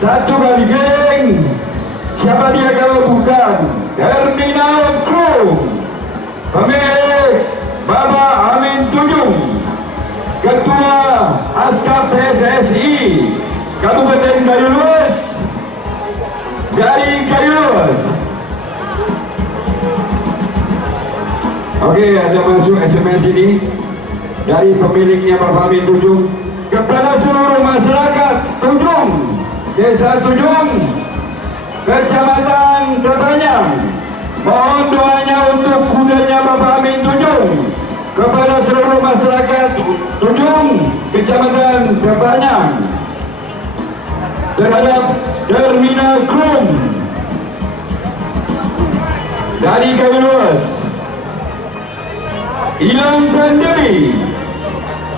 Satu kali geng. Siapa dia kalau bukan Terminal Krum, pemilik Bapak Amin Tunjung, Ketua Askap PSSI Kabupaten Gayo Luas dari Gayo Luas. Oke, ada masuk SMS ini dari pemiliknya Bapak Amin Tunjung. Kepada seluruh masyarakat Tunjung, Desa Tunjung, Kecamatan Terbanyak, mohon doanya untuk kudanya Bapak Amin Tunjung. Kepada seluruh masyarakat Tunjung, Kecamatan Terbanyak, terhadap Terminal Krum dari Gayo Luas, hilang pandemi,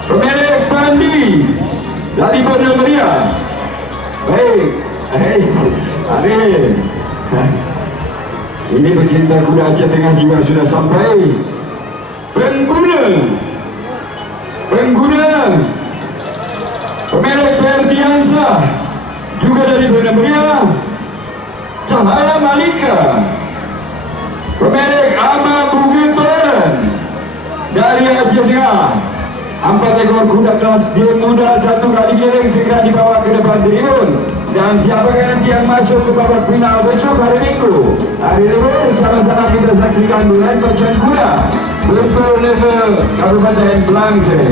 pemilik Pandi dari Pondok Meriah. Baik, Adil, ini pecinta kuda Aceh Tengah juga sudah sampai. Pengguna pemilik Ferdiansa juga dari Pondok Meriah. Cahaya Malika, pemilik Ama Bukit Toren dari Aceh Tengah. 4 ekor kuda kelas D muda 1 kali giling segera dibawa ke depan tribun. Dan siapakah nanti yang masuk ke babak final besok hari Minggu? Hari Libur sama-sama kita saksikan duel pacuan kuda untuk level Kabupaten Blangse.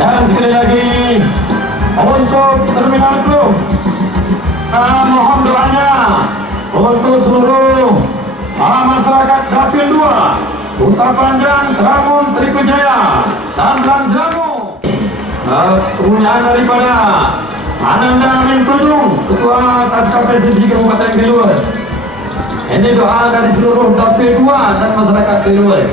Dan sekali lagi untuk Terminal Krum, mohon doanya untuk seluruh masyarakat Dapil 2 Kota Panjang, Tramun, Tripejaya, dan Lanjamu. Kepunyaan daripada Ananda Amin Tunjung, Ketua Askap PSSI Kabupaten Gayo Luas. Ini doa dari seluruh Dapil 2 dan masyarakat Gayo Luas.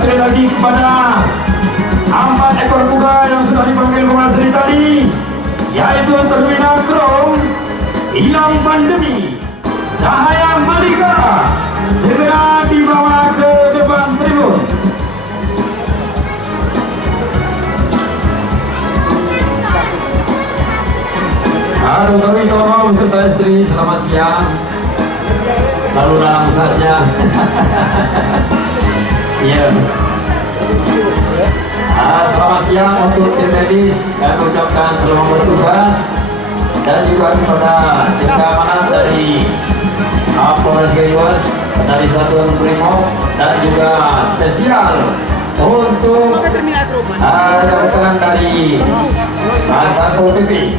Sekali lagi kepada 4 ekor kuda yang sudah dipanggil pengasih tadi, yaitu Terminal Krum, hilang pandemi, Cahaya Malika, segera dibawa ke depan tribun. Aduh, kami tolong serta istri, selamat siang. Lalu dalam saja. Iya. Selamat siang untuk tim medis, kami ucapkan selamat bertugas. Dan juga kepada tim keamanan dari Polres Gayo Luas, dari Satuan Brimob, dan juga spesial untuk rekan dari Satpol PP.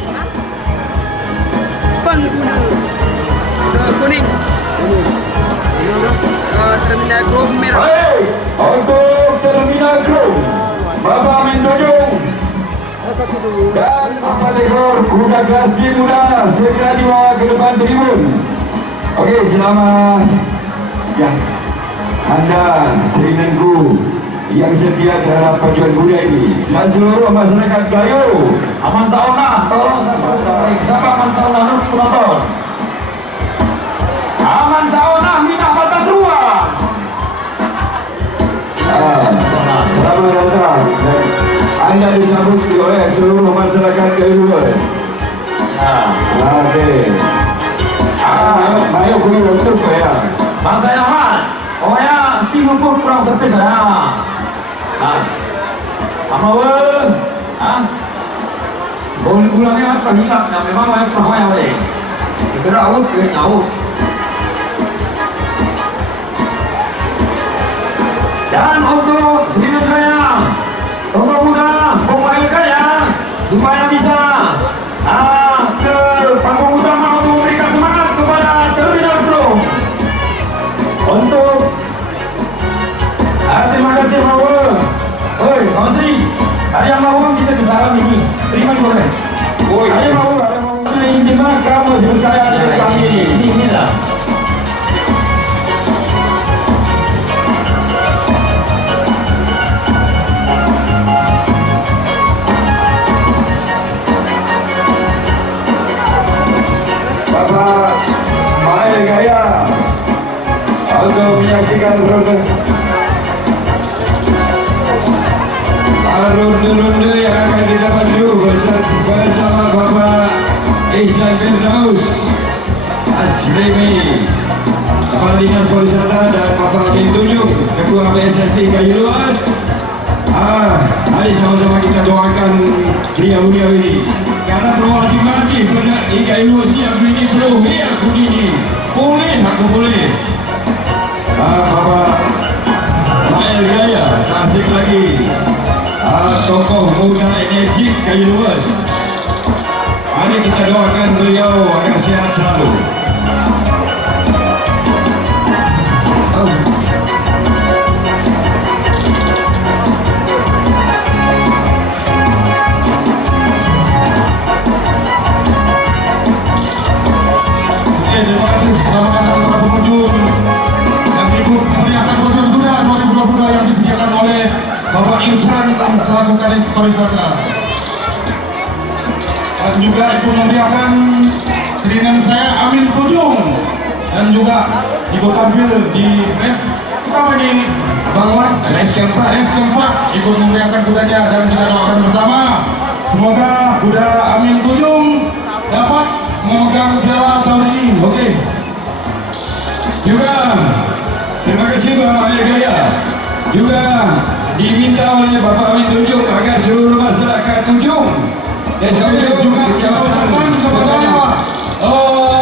Kuning. Terminal Krum merah. Baik, untuk Terminal Krum, Bapak Amin Tunjung dan 4 ekor kuda kelas D muda segera dibawa ke depan tribun. Oke, selamat ya Anda Serinengku yang setia terhadap pacuan kuda ini dan seluruh masyarakat Gayo. Aman Sauna, tolong siapa Aman Sauna penonton. Aman Sauna, Minah Batas Ruang. Selamat datang. Anda disambut oleh seluruh masyarakat Gayo Luas. Ya. Oke. Ayo kuning untuk saya. Bang saya aman. Pokoknya tim pun kurang servis saya. Amawen. Boleh pulangnya apa hilang? Nah, memang banyak perhaya boleh. Kira awut ke nyaut. Dan untuk Sedimen Raya, tolong muda pemain kaya supaya bisa ke panggung utama untuk memberikan semangat kepada Terminal Krum. Untuk terima kasih Mawar. Oi, makasih. Hari yang Mawar kita kesalam ini. Terima kasih. Oi, Hari yang Mawar, hari yang Mawar. ini mah kamu saya dari kami ini. Ini lah. Bapak Mail Gaya untuk menyaksikan program ronde-ronde yang akan kita pandu bersama Bapak Ihsan Firdaus Asrimi, Kepala Dinas Pariwisata, dan Bapak Amin Tunjuk, Ketua PSSI Kayu Luas. Mari sama-sama kita doakan beliau-beliau ini, karena perwajiban di Kayu Luas yang ini belum aku ini boleh, aku boleh. Bapak Mael Gaya, tasik lagi, tokoh muda energik Kayu Luas. Mari kita doakan beliau agar sehat selalu. Terima kasih selamat para pengunjung yang ikut meriahkan konser Kuda 2022 yang disediakan oleh Bapak Ihsan selaku Kadis Pariwisata. Dan juga ikut meriahkan seringan saya Amin Tunjuk, dan juga ikut tampil di race pertama ini Bang Wan, race keempat ikut meriahkan kudanya, dan kita doakan bersama semoga kuda Amin Tunjuk dapat memegang piala tahun ini. Oke. Juga terima kasih Bapak Mael Gaya, juga diminta oleh Bapak Amin Tunjuk agar seluruh masyarakat Tunjung dan juga ucapkan kepada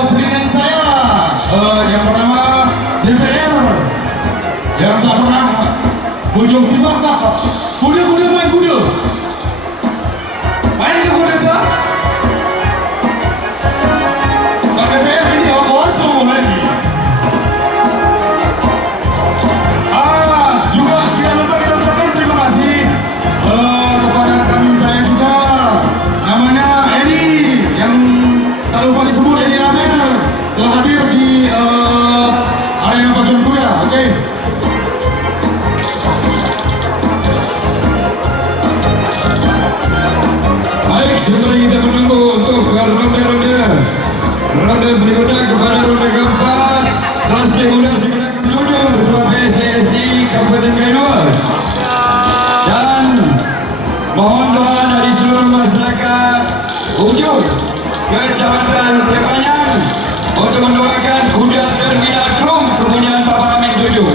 seringan saya yang pertama DPR yang tak pernah bujung kita kuda main kuda ke kuda tak DPR ini kosong lagi. Juga tidak lupa kita ucapkan terima kasih kepada rekan saya juga, namanya Edi, yang tak lupa disebut Edi Ramer, telah hadir di arena pacuan kuda. Oke. Baik, sembari kita menunggu untuk ronde berikutnya kepada ronde keempat, Kelas Muda segera Tunjung, Ketua PSSI Kabupaten Kayu Luas. Dan mohon doa dari seluruh masyarakat Ujung Kecamatan Tepanjang untuk mendoakan kuda terminal Krum kepunyaan Bapak Amin Tunjuk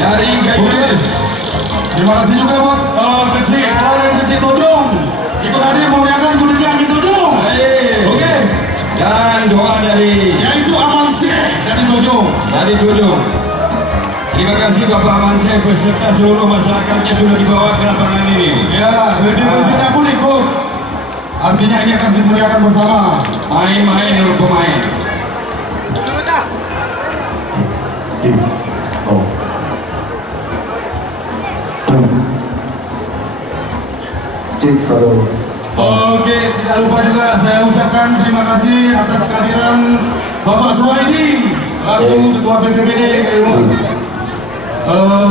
dari Kayu Luas. Terima kasih juga buat kecil Tunjung ikut hadir memeriahkan kudanya Amin Tunjuk. Oke. Dan doa dari Yaitu Aman Syekh dari Tunjung. Terima kasih Bapak Aman Syekh beserta seluruh masyarakatnya sudah dibawa ke lapangan ini. Ya, kecil-kecilnya pun ikut. Artinya ini akan dimeriahkan bersama. Main-main oleh pemain. Oke, tidak lupa juga saya ucapkan terima kasih atas kehadiran Bapak Suwaidi selaku Ketua BPBD Kayu Luas.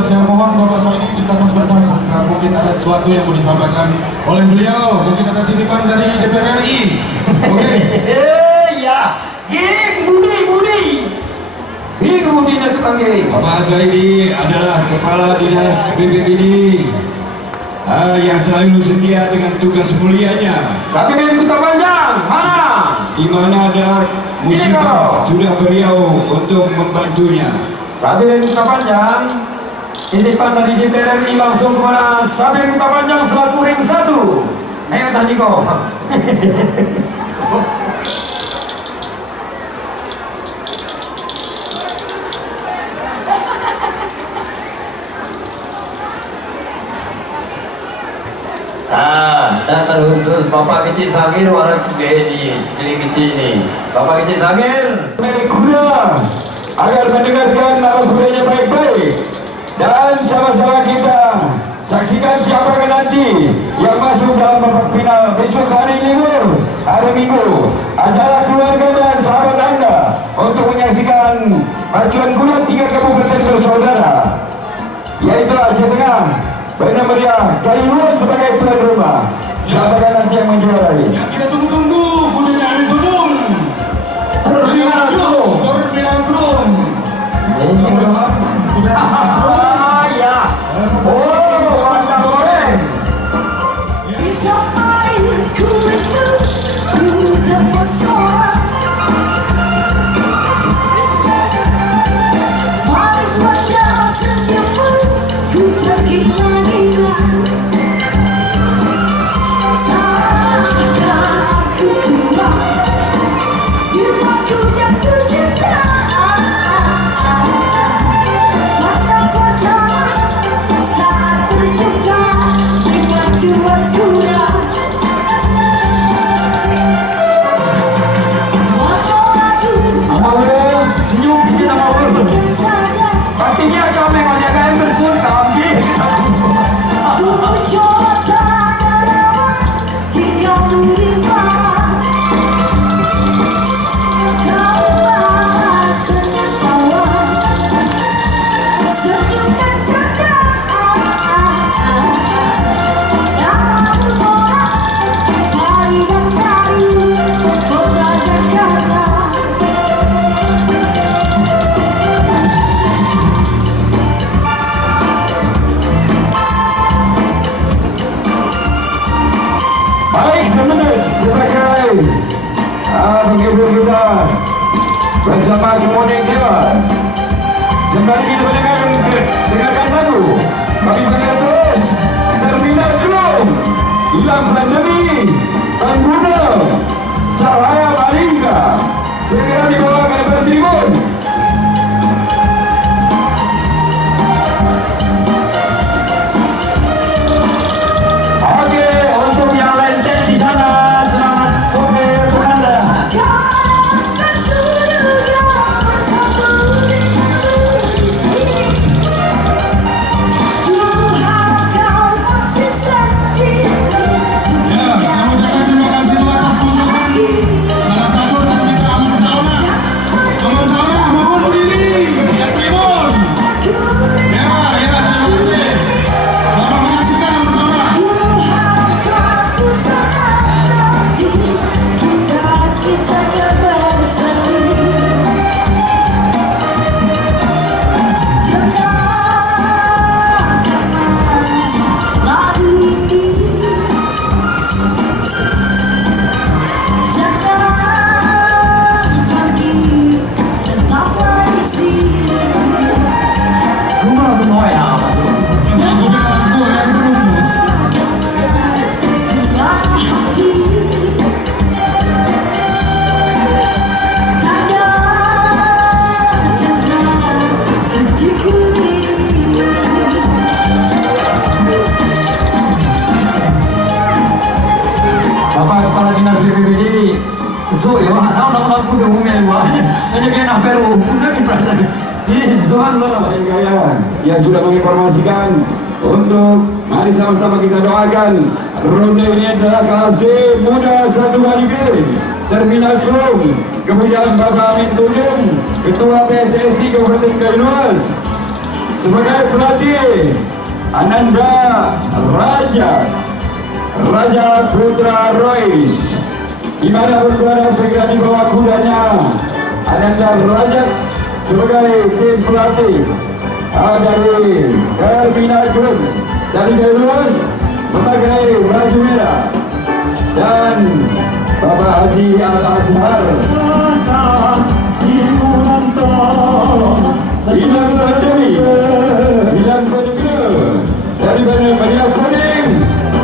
Saya mohon Bapak Suwaidi kita atas batas, mungkin ada sesuatu yang mau disampaikan oleh beliau, mungkin ada titipan dari DPR RI. Oke. Ya, Budi nak tukang giling. Bapak Suwaidi adalah Kepala Dinas BPBD yang selalu setia dengan tugas mulianya. Sabirin Kota Panjang, mana? Di mana ada musibah sudah beliau untuk membantunya. Sabirin Kota Panjang, titipan dari DPR RI langsung kepada Sabirin Kota Panjang selaku ring 1. Ayo tadi kok. Dan terkhusus Bapak Kecil Samir warna ini pilih kecil ini. Bapak Kecil Samir Milik kuda agar mendengarkan nama kudanya baik-baik, dan sama-sama kita saksikan siapakah nanti yang masuk dalam babak final besok hari libur, hari Minggu. Acara keluarga dan sahabat Anda untuk menyaksikan pacuan kuda 3 kabupaten bersaudara, yaitu Aceh Tengah, Banda Meriah, Kayu Luas sebagai tuan rumah. Siapakah nanti yang menjuarai? Yang kita tunggu-tunggu kudanya Amin Tunjuk. Terminal Krum. ya. Oh, mantap goreng. dengarkan lagu. Kami panggil terus Terminal Krom, Hilang Pandemi, Pengguna, Cahaya Malingka. Segera dibawa ke depan tribun. Oke, untuk yang lain di sana, selamat sore untuk Anda. Ya, kami ucapkan terima kasih dulu atas kunjungan salah satu dari kita Aman Sauna. Aman Sauna, mohon berdiri ya tribun. Ya, terima kasih. Bapak menyaksikan Aman Sauna. Rumah semua ya. Lagu lagu yang dulu. Bapak Kepala Dinas BPBD, so ya, nak kuda umumnya luar, hanya dia nak peru, kuda ni perasaan. Ini Zohan mana? Gaya yang sudah menginformasikan untuk mari sama-sama kita doakan ronde ini adalah kelas D muda 1 kali G Terminal Krom, kemudian Bapak Amin Tunjung, Ketua PSSI Kabupaten Kalimas, sebagai pelatih Ananda Raja Putra Royce, di mana berkuda segera dibawa kudanya Ananda Raja sebagai tim pelatih dari Terminal Krom dari Kalimas memakai baju merah, dan Bapak Haji Al-Azhar hilang pandemi dari Bania Kuning,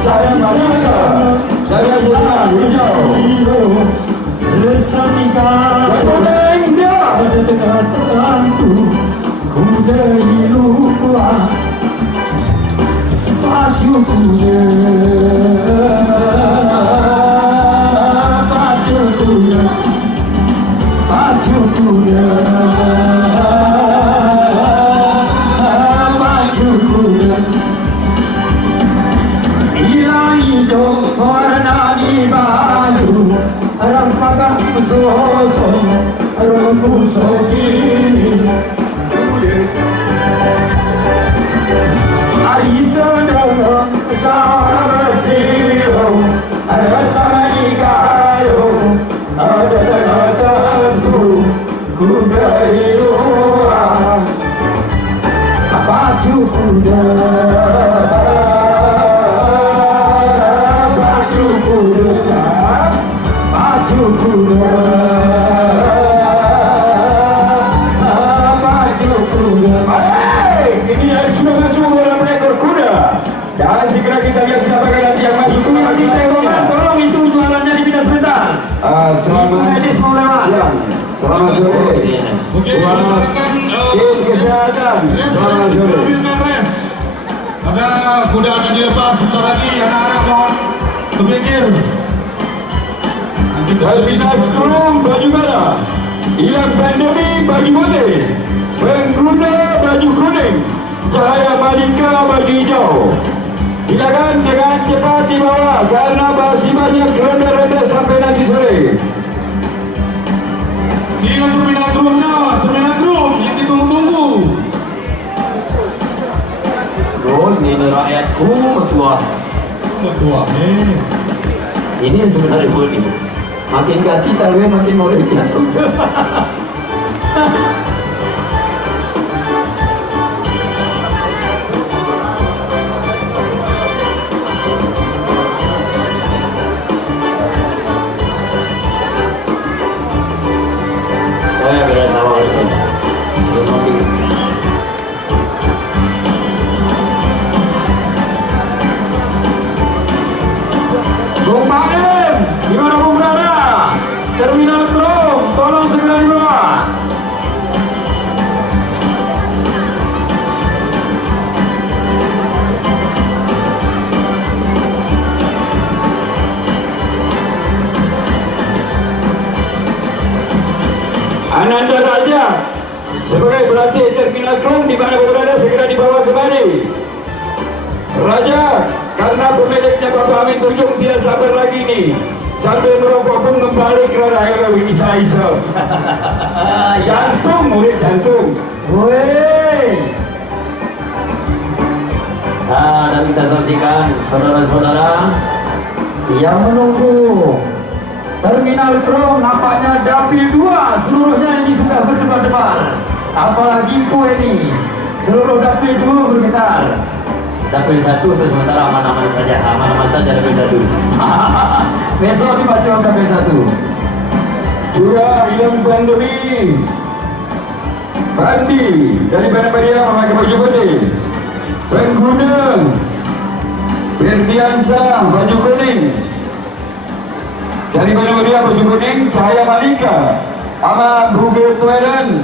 saya Malika dari Azhar Hijau kuning dia. Kuda lupa baju kuda, baju kuda, baju kuda, baju kuda. Hilang hijau warna di baju, rampakan sosok, rambut kini. Ini sudah masuk dalam ekor kuda, dan segera kita lihat siapa nanti yang masuk ke dalam Tolong itu jualannya di bidang sebentar. selamat siang, selamat sore. Oke, silakan Tim kesehatan, selamat sore. res. Ada kuda akan dilepas sebentar lagi, anak-anak mohon berpikir. Terminal Krom baju merah, hilang pandemi baju putih, pengguna baju kuning, Cahaya Malika baju hijau. Silakan dengan cepat dibawa karena masih banyak ronda-ronda sampai nanti sore. Silakan Terminal Krom yang ditunggu-tunggu. Oh, ini rakyatku ketua. Ketua, Ini yang sebenarnya boleh. Makin ganti talwe makin mulai jatuh. Terminal Klung di mana berada segera dibawa kemari. Raja, karena pemiliknya Bapak Amin Tunjung tidak sabar lagi nih. Sambil merokok pun kembali kerana akhirnya bisa. Jantung, murid jantung. Woi. Nah, dan kita saksikan saudara-saudara yang menunggu Terminal Klung, nampaknya dapil 2 seluruhnya ini sudah berdebar-debar. Apalagi kue ini seluruh dapil 2 bergetar. Dapil 1 untuk sementara aman-aman saja, dapil 1. Besok dibaca dapil 1. Juga Ilham Pandemi Bandi dari Banapadia memakai baju putih. Pengguna Berdiansa baju kuning. Dari Banapadia baju kuning. Cahaya Malika sama Bugil Tueren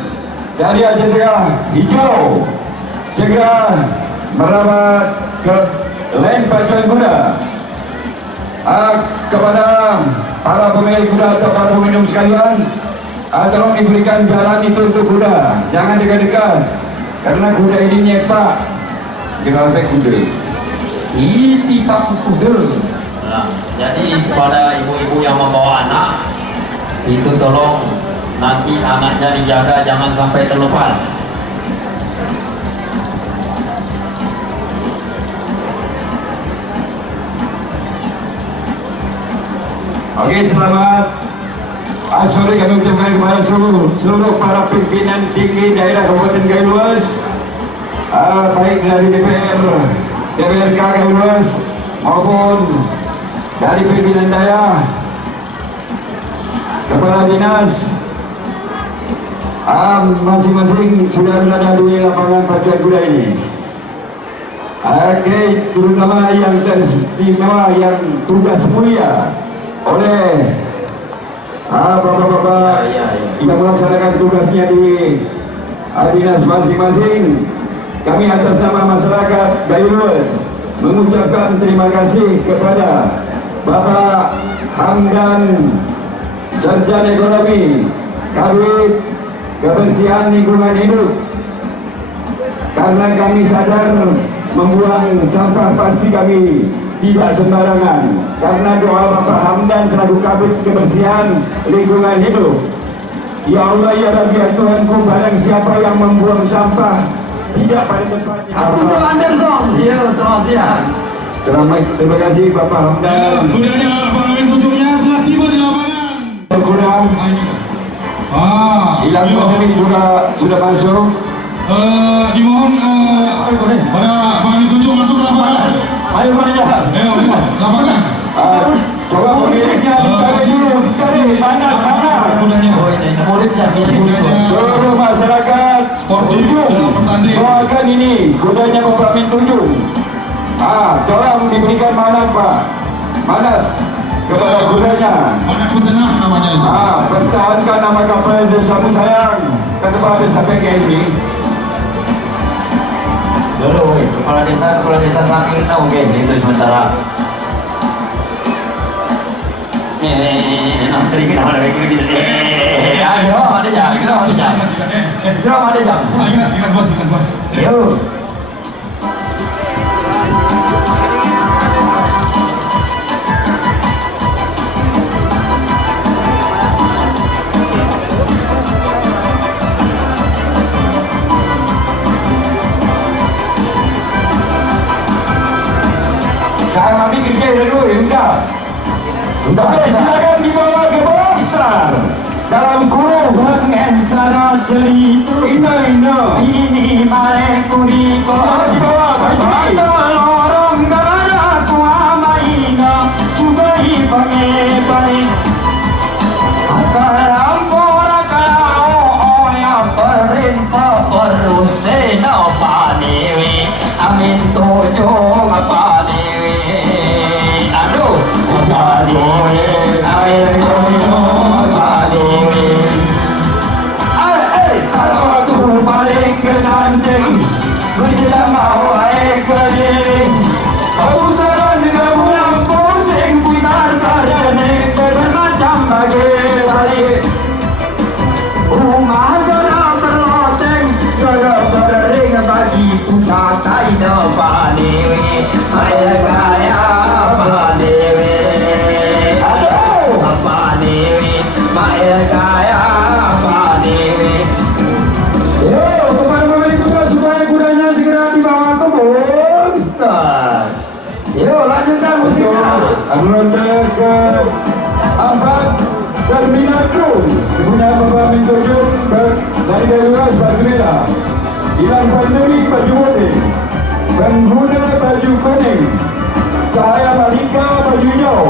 dari Aceh Tengah hijau. Segera merapat ke lain pacuan kuda. Kepada para pemilik kuda atau para peminum sekalian, tolong diberikan jalan itu untuk kuda, jangan dekat-dekat karena kuda ini nyepak dengan kuda. Ini pak kuda. Nah, jadi kepada ibu-ibu yang membawa anak itu tolong nanti anaknya dijaga jangan sampai terlepas. Oke, selamat sore kami ucapkan kepada seluruh para pimpinan tinggi daerah Kabupaten Gailuas, baik dari DPRK Gailuas maupun dari pimpinan daerah, kepala dinas, masing-masing sudah berada di lapangan pacuan kuda ini. Oke, terutama yang teristimewa yang tugas mulia oleh bapak-bapak yang melaksanakan tugasnya di dinas masing-masing. Kami atas nama masyarakat Gailuas mengucapkan terima kasih kepada Bapak Hamdan, Sarjana Ekonomi, Kabit Kebersihan Lingkungan Hidup, karena kami sadar membuang sampah pasti kami tidak sembarangan. Karena doa Bapak Hamdan selaku Kabit Kebersihan Lingkungan Hidup, ya Allah ya Rabbi ya Tuhanku, barang siapa yang membuang sampah tidak pada tempatnya. Untuk Anderson, ya selamat siang. Terima kasih Bapak Hamdan. Kudanya Bang Amin Tunjungnya telah tiba di lapangan. Kurang Ilham Pandemi juga sudah masuk. Dimohon pada Bang Amin Tunjung masuk ke lapangan. Ayo manajer. Ayo, lapangan. Coba pemiliknya ditarik dulu, ditarik mana. Oh ini muridnya. Seluruh masyarakat Sportif dalam pertandingan. doakan ini kudanya Bapak Amin Tunjung. Tolong diberikan manat Pak, manat kepada kudanya. Manat Tengah namanya itu. Pertahankan nama kapal Desamu Sayang ke depan sampai ke ini. Dulu, kepala desa samping tahu itu sementara. Nanti kita ada begitu. Ada jam. Ingat bos. Yo. Saya ambil kerja dulu, enggak. Oke, silakan dibawa ke bawah besar dalam kurung Pengen cerita ini maleku di dibawa baik-baik. lorong gara ku amaina juga balik akalampora kalau yang perintah perusena padewi Amin Tunjung padewi aduh padewi Amin Tunjung padewi satu balik ke Nanjing menjelang mau air keliling Pausaran gabungan pusing putar berjenik bermacam bagi balik rumah gerak berloteng gara-gara pakai depan dewi, air kaya apa dewi, apa dewi, air kaya apa dewi. Yo, kepada pemilik kuda supaya kudanya segera dibawa ke Bongstar. Yo, lanjutkan musiknya. Anggota ke-4 Terminal Crew punya Bapak Minto Jung dari Garuras baju merah, Ilan Panduri baju putih, Pengguna baju kuning, Cahaya Malika baju hijau.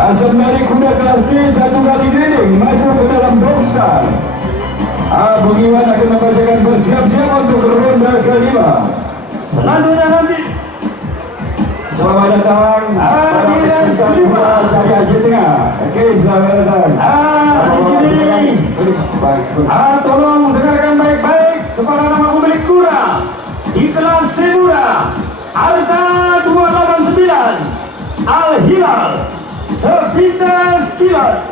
Asal dari kuda kelas D 1 kali keliling masuk ke dalam Bongstar. Pengiwan akan membacakan bersiap-siap untuk ronda kelima. Selanjutnya nanti Selamat datang para peserta kuda dari Aceh Tengah. Oke, selamat datang. di sini. Tolong dengarkan baik-baik kepada nama pemilik kuda di kelas C muda Alta 289 Al Hilal Sepintas Kilat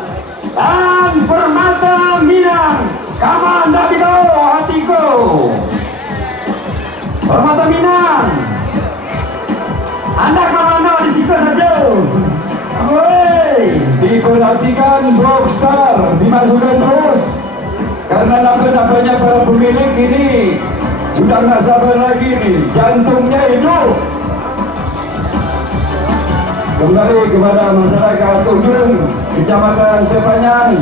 dan Permata Minang Kaman Dabido Hatiko. Permata Minang, Anda kemana di situ saja? Woi, Diperhatikan Bongstar dimasukkan terus karena nampaknya para pemilik ini sudah nggak sabar lagi nih, jantungnya hidup. Kembali kepada masyarakat Ujung Kecamatan Tepanyang,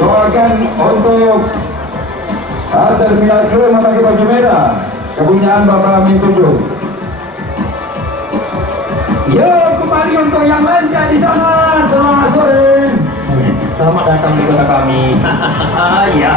doakan untuk Terminal Crew memakai baju merah kepunyaan Bapak Minto Jung. yo kembali untuk yang lainnya di sana. Selamat sore. Selamat datang di kota kami. Ya.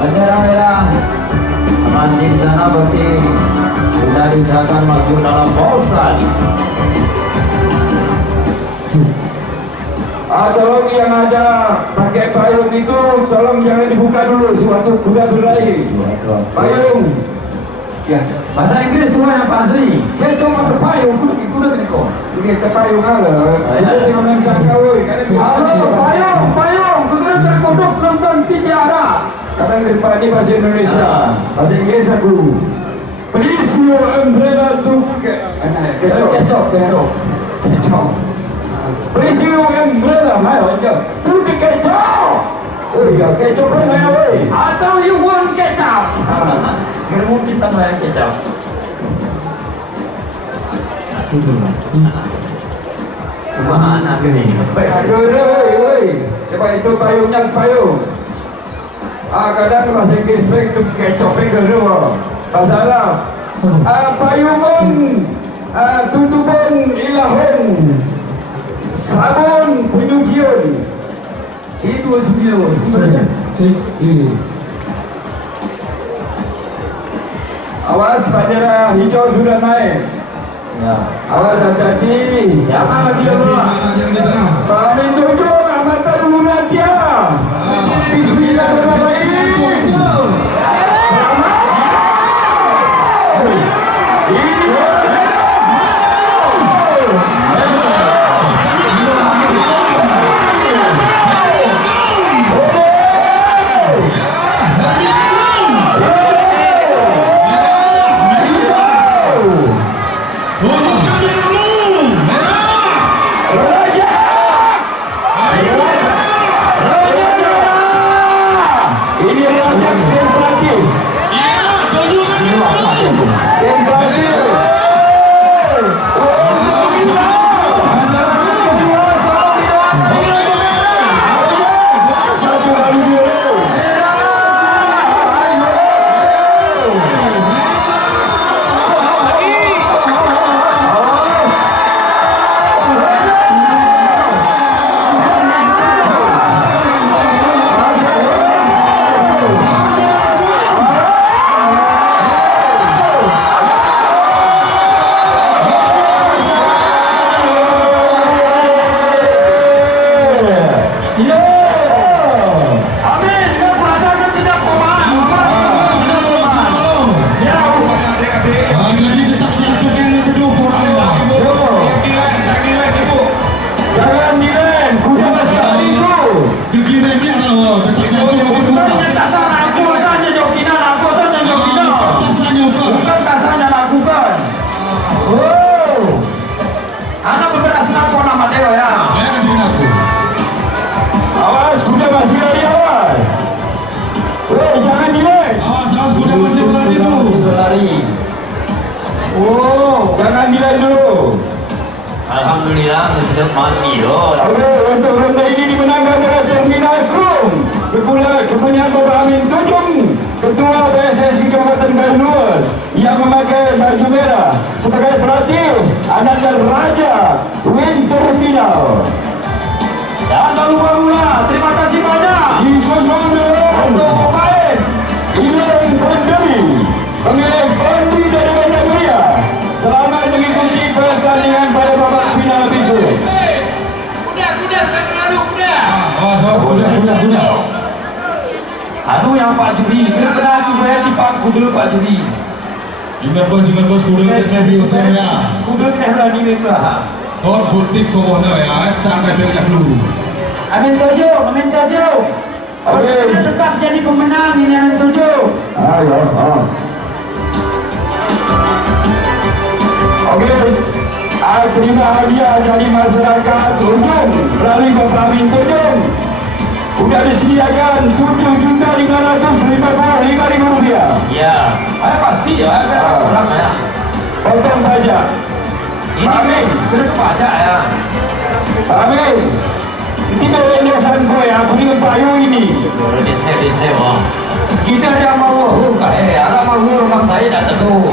Bendera merah masih di sana berarti sudah disahkan masuk dalam Bongstar. Tolong yang ada pakai payung itu tolong jangan dibuka dulu suatu kuda berlari. Payung. Ya, Bahasa Inggris semua yang pasti. Saya cuma berpayung kuda kau. kita payung ada. Kita tinggal main sangka woi. Halo, payung, kuda terkodok nonton Tiara. Kadang di depan ini bahasa Indonesia, bahasa Inggris aku. Please your umbrella to Kecok. Please your umbrella, ayo aja. Tu di kecok. Oh iya, kecok kan ayo woi. Atau you want kecap? Nggak mungkin tambah yang kecap. Kemana gini? Aduh, woi. Coba itu payungnya payung. Kadang bahasa Inggris itu kecok dulu. Bahasa Arab. Payungun, tutupun ilahun, sabun penyucian. Itu sebelum. Awas bendera hijau sudah naik. Ya. Awas hati-hati. Jangan lagi dulu. Pak Minto Jung, amatan dulu nanti ya. Bismillahirrahmanirrahim. Oh, Jangan nilai dulu. alhamdulillah sudah mati loh. Oke, untuk ronde ini dimenangkan oleh Terminal Krom. Kepunyaan Bapak Amin Tujung, Ketua PSSI Kabupaten Bandung, yang memakai baju merah sebagai pelatih Ananda Raja Win Terminal. Dan tak lupa pula, terima kasih banyak Disusul dengan untuk pemain. Ilan Pandemi, pemilik Pandi dari Bandar Mulia. Selamat mengikuti pertandingan pada babak final besok. Kuda. Anu yang Pak Juri, kena cuba di Pak Kuda Pak Juri. Ingat bos kuda kena biasa ya. Kuda kena berani mereka. Hot futik sokono ya, sampai beli flu. Amin Tojo. Kita tetap jadi pemenang ini Amin Tojo. Ayo. Oke. Terima hadiah dari masyarakat Tunjung melalui Bapak Amin Tunjung. Sudah disediakan Rp7.555.000. Ya, pasti ya, orang ya. Potong pajak. Ini Amin. kena pajak ya. Amin. Ini kalau endosan gue ya, aku dengan Pak Yu ini. Disney, wah. Kita yang mau, ada mau rumah saya dah tentu.